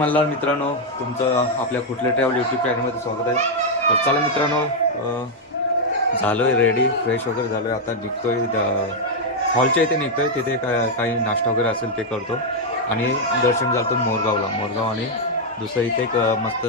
मल्हार मित्रांनो तुमचं आपल्या कुठल्या ट्रॅव्हल यूट्यूब चॅनलमध्ये स्वागत आहे. तर चला मित्रांनो झालो आहे रेडी फ्रेश वगैरे झालो आहे आता निघतोय हॉलच्या इथे निघतोय. तिथे काय काही नाश्ता वगैरे असेल ते करतो. आणि दर्शन झालं मोरगावला. मोरगाव आणि दुसरं इथे एक मस्त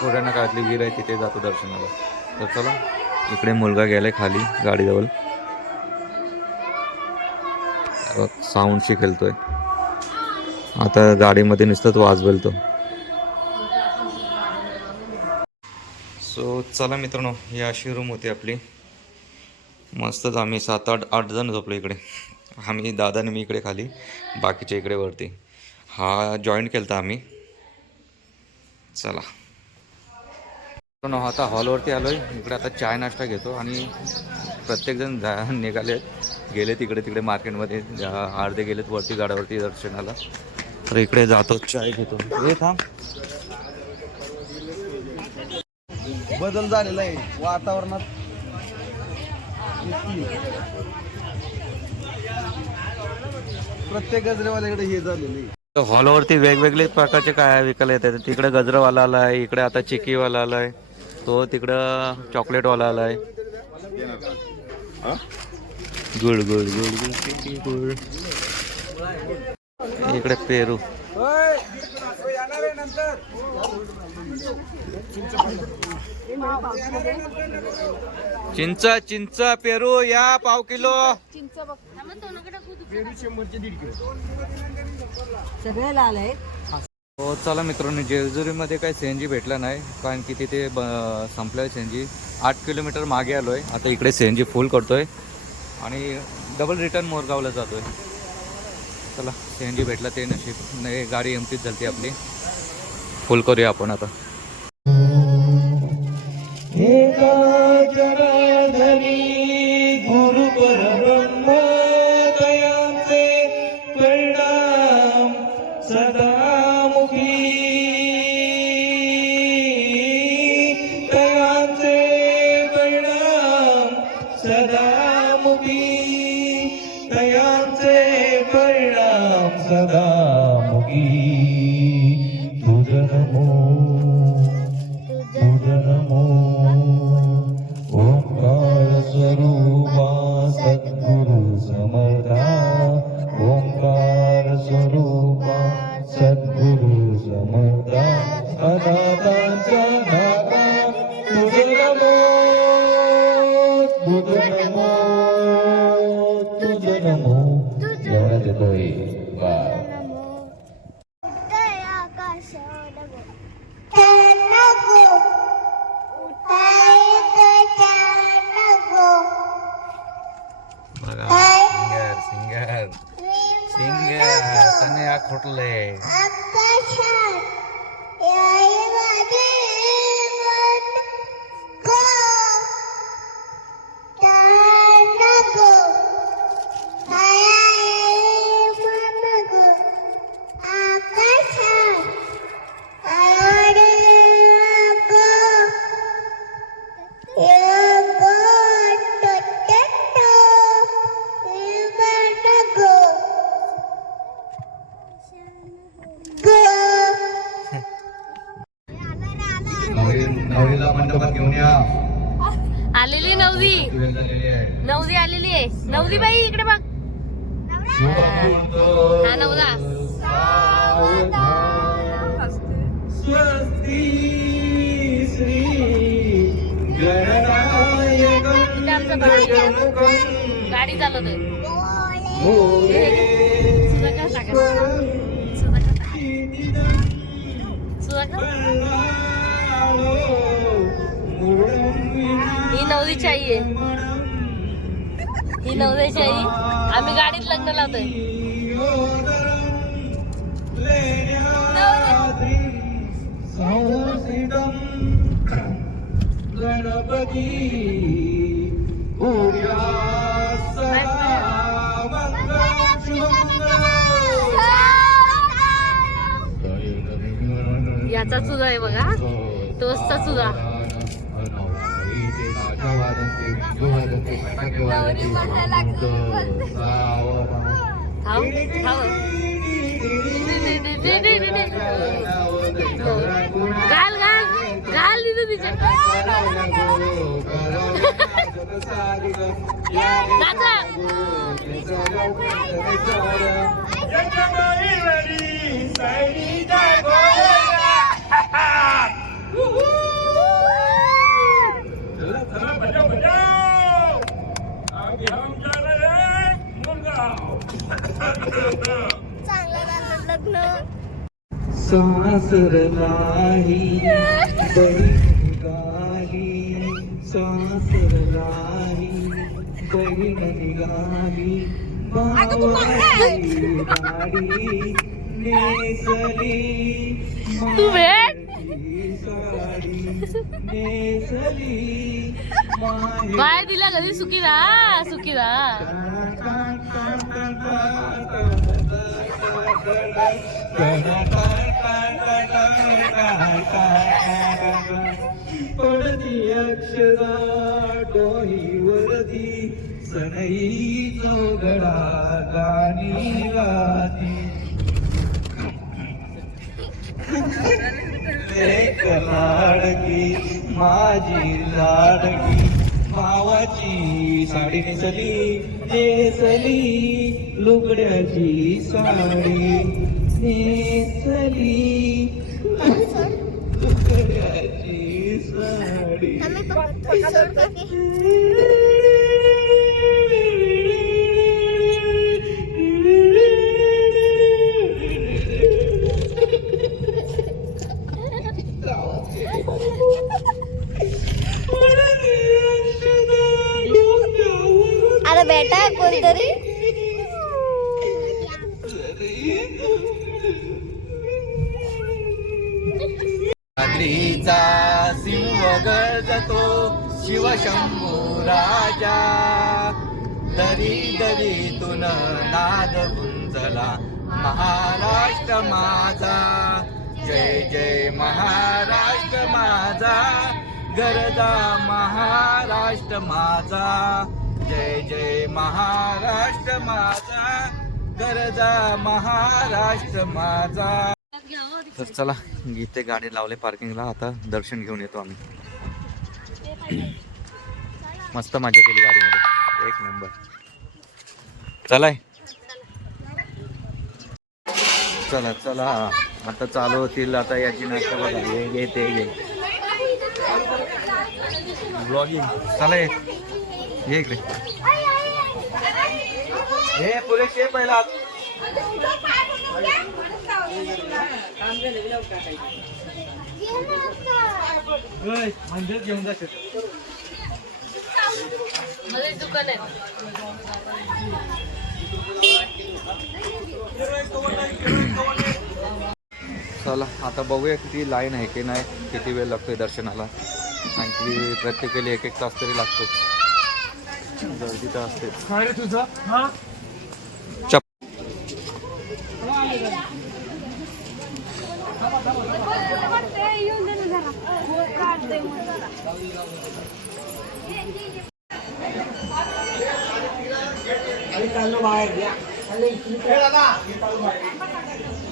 पुराणा काळातली वीर आहे तिथे जातो दर्शनाला. तर चला इकडे मुलगा गेलाय खाली गाडीजवळ. साऊंडशी खेळतोय आता गाडीमध्ये नुसतंच वाजवेल तो सो चला मित्रांनो ही अशी रूम होती आपली. मस्तच आम्ही सात आठ आठ जण झोपलो इकडे. आम्ही दादाने मी इकडे खाली बाकीच्या इकडे वरती. हा जॉईन केलता आम्ही. चला. मित्रांनो, आता हॉलवरती आलो आहे इकडे आता चाय नाश्ता घेतो आणि प्रत्येकजण जा निघाले गेले तिकडे तिकडे मार्केटमध्ये अर्धे गेलेत वरती गाड्यावरती दर्शनाला. तर इकडे जातो चाय घेतो. हे थांब. बदल झालेला आहे. वातावरणात. प्रत्येक गजरेवाल्याकडे हे झालेलं आहे. हॉलवरती वेगवेगळे प्रकारचे काय विकायला येतात? तिकडे गजरावाला आलाय इकडे आता चिक्कीवाला आलाय तो तिकडं चॉकलेटवाला आलाय गुड गुड गुड गुड चिक्की गुड इकडे पेरू. चिंच चिंच पेरू या पाव किलो. सगळे लाल हो चला मित्रांनो जेजुरीमध्ये काही सीएनजी भेटला नाही कारण की तिथे ब संपलं सीएनजी आठ किलोमीटर मागे आलो आहे आता इकडे सीएनजी फुल करतोय. आणि डबल रिटर्न मोरगावला जातोय. चला सीएनजी भेटला ते नशीब. नाही गाडी एमटीच झाली आपली. फुल करूया आपण आता. गुरु परब्रह्म दयांचे परिणाम सदामुखी 各位 नवरी बाई इकडे बघ. हा बाळ गाडी चालवतोय. तुझं का सांगा? तुझं का तुझं का ही नवरीची आई आहे. ही नवऱ्याची आई आम्ही गाडीत लग्न लावतोय. याचा चुदा आहे बघा. तोचचा चुदा थांब घाल घाल घाल तिथं तिच्या सासर नाही बहीण निघाली सासर नाही बहीण निघाली भावाची गाडी नेसली. साडी नेसली. बाय दिला घरी सुखी राहा सुखी पडती अक्षरा डोहीवरती सनई चौघडा गाणी गाती. लेक लाडकी माझी लाडकी. भावाची साडी नेसली नेसली लुगड्याची साडी. नेसली लुगड्याची साडी. महाराष्ट्र माझा. जय जय महाराष्ट्र माझा. गरजा महाराष्ट्र माझा. जय जय महाराष्ट्र माझा. गरजा महाराष्ट्र माझा. तर चला गीते गाडी लावले पार्किंगला. आता दर्शन घेऊन येतो आम्ही. मस्त मजा केली गाडीमध्ये. एक नंबर. चलाय चला चला. आता चालू होतील आता याची नाश्ता बघा. हे घे ते घे ब्लॉगिंग चला ये. ये इकडे. हे पुरेश ये पहिला. मंदिरात घेऊन जाते मध्ये दुकान आहे. चला आता बघूया किती लाईन आहे की नाही किती वेळ लागतोय दर्शनाला. आणखी प्रत्येकाला एक एक तास तरी लागतो गर्दी तर असते काय रे तुझं हा चप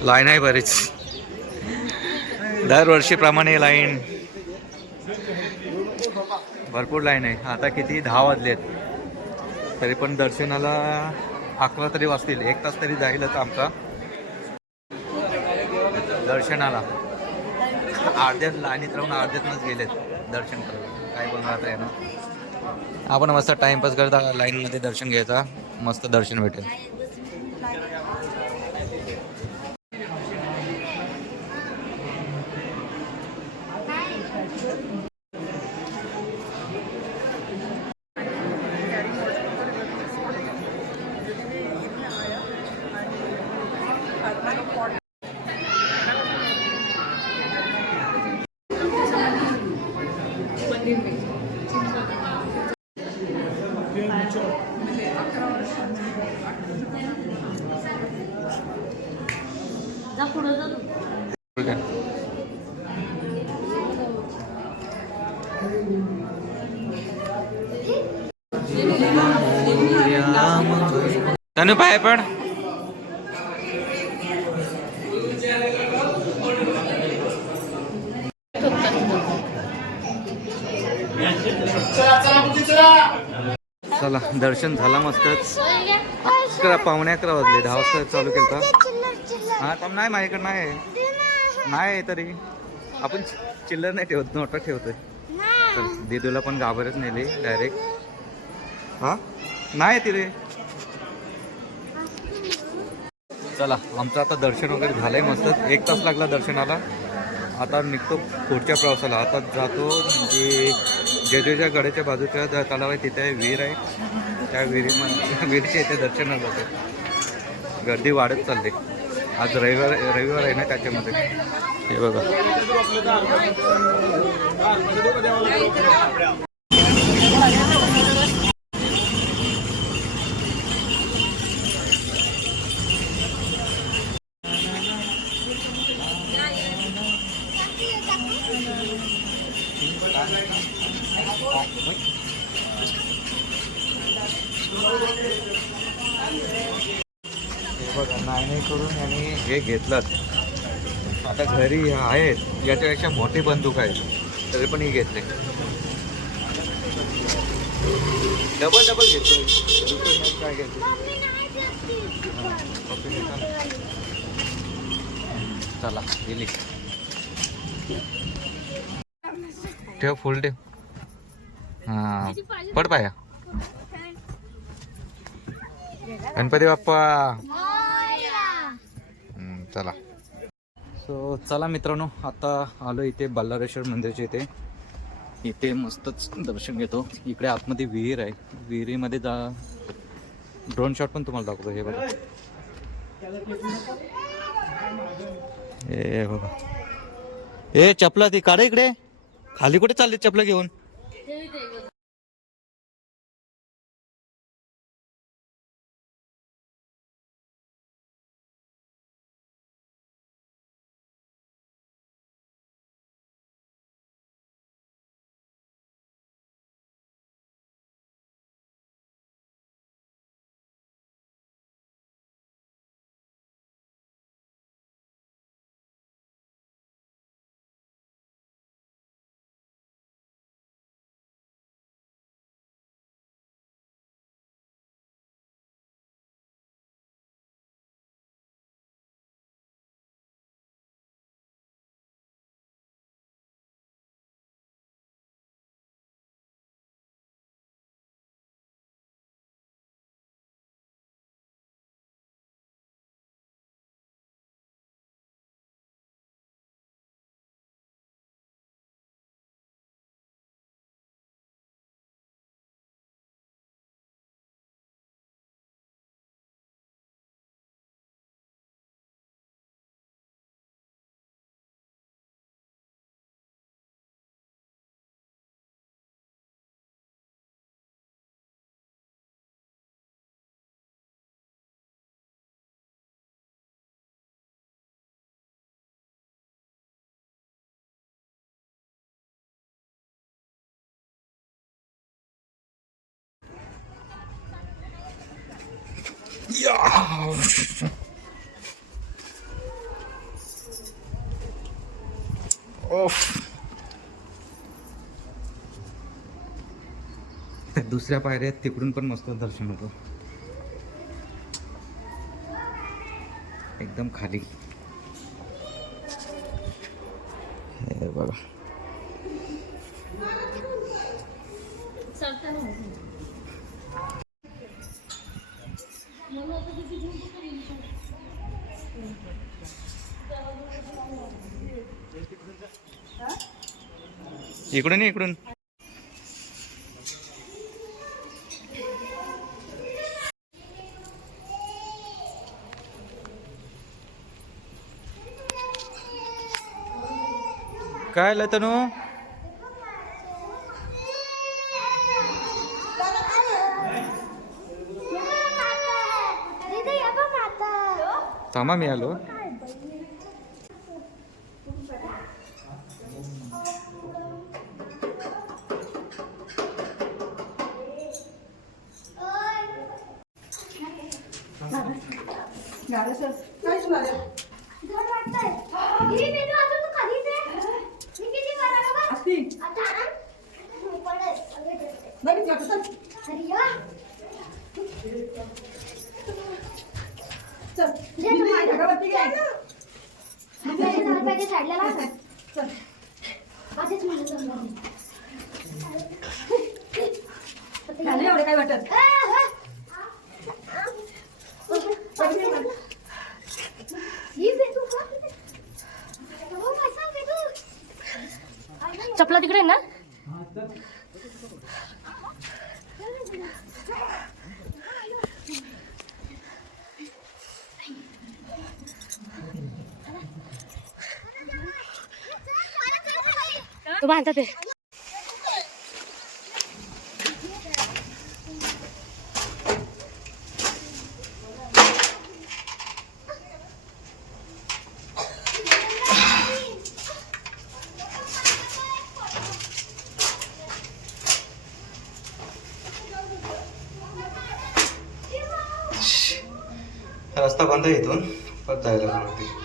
लाईन आहे बरीच. दरवर्षीप्रमाणे लाईन भरपूर लाईन आहे. आता किती? दहा वाजलेत. तरी पण दर्शनाला अकरा तरी वाजतील. एक तास तरी जाईलच आमचा. दर्शनाला. अर्ध्या लाईनीत राहून अर्ध्यातनंच गेलेत दर्शन करायला. काय बोलणार आहे ना आपण मस्त टाइमपास करता लाईनमध्ये दर्शन घ्यायचा. मस्त दर्शन भेटेल. धनु पाय पण. चला दर्शन झाला मस्तच. अकरा पावणे अकरा वाजले. दहा वाजता चालू केलं हा तर नाही माझ्याकडे नाही. नाही तरी. आपण चिल्लर नाही ठेवत नोटा ठेवतोय. तर दिदूला पण घाबरत नेली डायरेक्ट हा? नाही तिथे. चला आमचं आता दर्शन वगैरे झालंय मस्त. एक तास लागला दर्शनाला. आता निघतो पुढच्या प्रवासाला. आता जातो म्हणजे जे जेजूच्या गडाच्या बाजूच्या ज- तलाव आहे तिथे विहीर आहे. त्या विहिरीमध्ये विहिरीच्या इथे दर्शनाला जातो. गर्दी वाढत चालली. आज रविवार रविवार आहे ना त्याच्यामध्ये. हे बघा. घेतलं आता घरी आहेत याच्यापेक्षा मोठी बंदूक आहे तरी पण ही घेतले. डबल डबल काय घेतो चला गेली. ठेव फुल ठेव. हा पड पाया गणपती बाप्पा. चला. सो चला मित्रांनो आता आलो इथे बल्लारेश्वर मंदिरच्या इथे. इथे मस्तच दर्शन घेतो. इकडे आतमध्ये विहीर आहे. विहिरीमध्ये जा ड्रोन शॉट पण तुम्हाला दाखवतो. हे बघा. हे बघा. ए चपला ती काढा इकडे. खाली कुठे चालली चपला घेऊन? दुसऱ्या पायऱ्यात तिकडून पण मस्त दर्शन होतं. एकदम खाली. हे बघा. इकडून इकडून. काय आलं तनू? थांबा मी आलो. एवढं काय वाटत चपला तिकडे आहे ना. तो बांधतात ते रस्ता बंद आहे इथून परत जायला लागते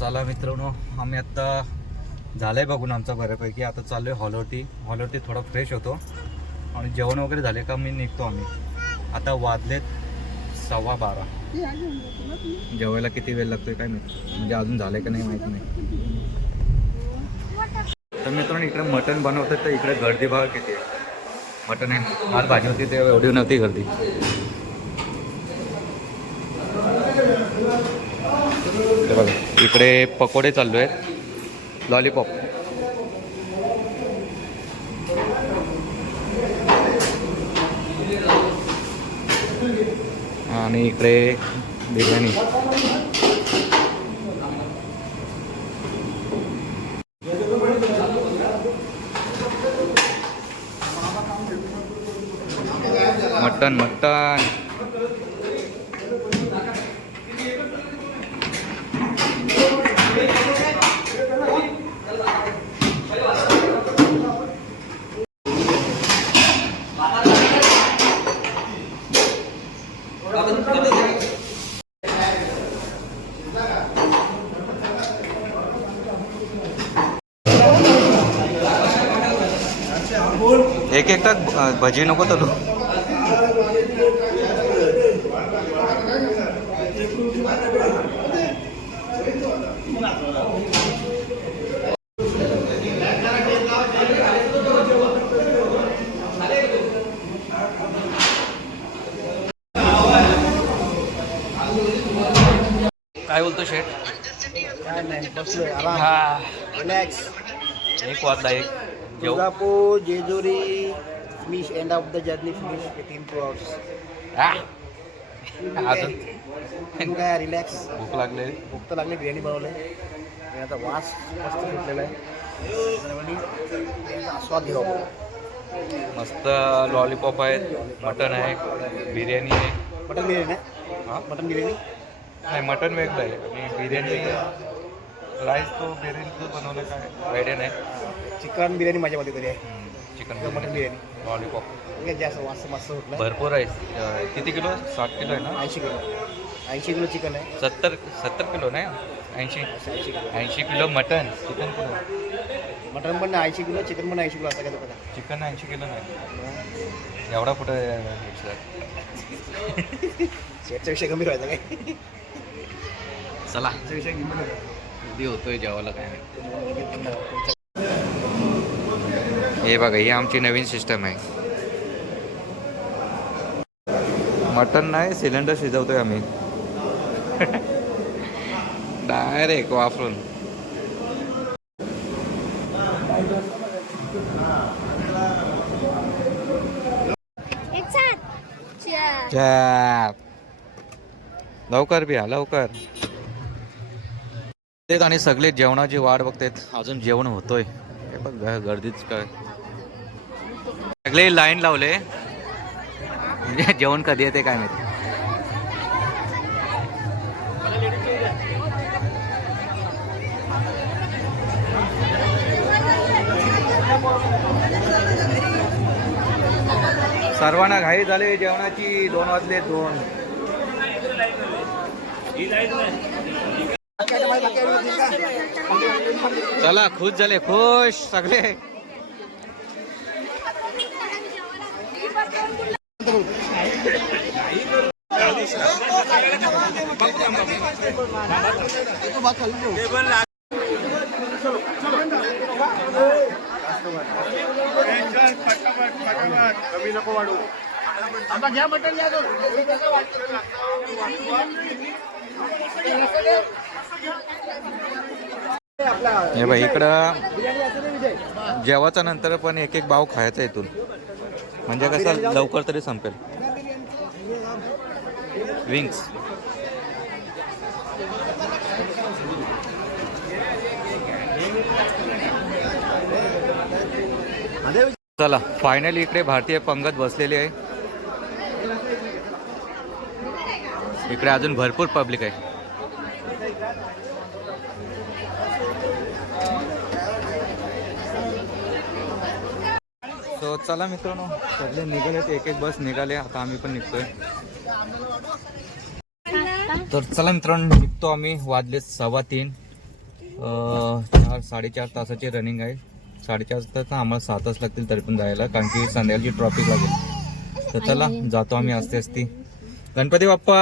चला मित्रांनो आम्ही आत्ता झालं आहे बघून आमचा बऱ्यापैकी. आता चाललोय हॉलवरती हॉलवरती थोडा फ्रेश होतो. आणि जेवण वगैरे झाले का मी निघतो आम्ही. आता वाजलेत सव्वा बारा. जेवायला किती वेळ लागतोय काय माहिती. म्हणजे अजून झालंय का नाही माहीत नाही. तर मित्रांनो इकडे मटण बनवतात तर इकडे गर्दी बघा किती आहे. मटण आहे. आज भाजी होती ते एवढी नव्हती गर्दी. बघा इकडे पकोडे चाललो आहेत. लॉलीपॉप आणि इकडे बिर्याणी. Mutton mutton. भजी नको तलू काय बोलतो शेठ? रिलॅक्स. एक वाजला एक. Tuljapur Jejuri finish end of the journey finish with two hours आ! अजून? तू काय रिलॅक्स भूक लागले? भूक तर लागली बिर्याणी बनवलंय आणि आता वास मस्त सुटलेला आहे. आस्वाद घेऊ मस्त लॉलीपॉप आहेत मटन आहे बिर्याणी आहे. मटन बिर्याणी? हा? ना मटन बिर्याणी? नाही मटन वेगळं आहे. आणि बिर्याणी राईस तो बिर्याणीचं बनवलं काय? आयडिया नाही चिकन बिर्याणी माझ्या मध्ये तरी आहे. Chicken mutton biryani. लॉलीपॉप ठीक जास्त वास मस्त सुटला भरपूर आहे. किती किलो? साठ किलो आहे ना? ऐंशी किलो. ऐंशी किलो चिकन आहे. सत्तर सत्तर किलो नाही? ऐंशी? ऐंशी kilo. Mutton. Chicken kilo mutton पण ऐंशी किलो चिकन पण ऐंशी किलो असं काय चिकन ऐंशी किलो नाही. एवढा कुठं शेटचा विषय कमी राहायचा काय? चला. विषय कमी होतोय जेवायला काय? हे बघा ही आमची नवीन सिस्टम आहे. मटन नाही सिलेंडर शिजवतोय आम्ही. डायरेक्ट वापरून. लवकर बिया लवकर. आणि सगळे जेवणाची वाट बघतात. अजून जेवण होतोय. हे बघ गर्दीच काय? सगळे लाईन लावले. म्हणजे जेवण कधी येते काय माहिती. सर्वांना घाई झाले जेवणाची दोन वाजले दोन. चला खुश झाले खुश सगळे. कमी नको वाढू आता घ्या मटण घ्या हे बाई इकडं जेवाच्या नंतर पण एक एक भाव खायचा इथून. म्हणजे कसं लवकर तरी संपेल. विंग्स चला फायनली इकडे भारतीय पंगत बसलेली आहे. इकडे अजून भरपूर पब्लिक आहे. सो चला मित्रांनो सगळे निघालेत एक एक बस निघाले आता आम्ही पण निघतोय. तर चला मित्रांनो निघतो आम्ही वाजले सव्वा तीन. चार साडेचार तासाची रनिंग आहे. साडेचार तास आम्हाला सात तास लागतील तरी पण जायला कारण की संध्याकाळची ट्रॉफिक लागेल. तर चला जातो आम्ही असते असती गणपती बाप्पा!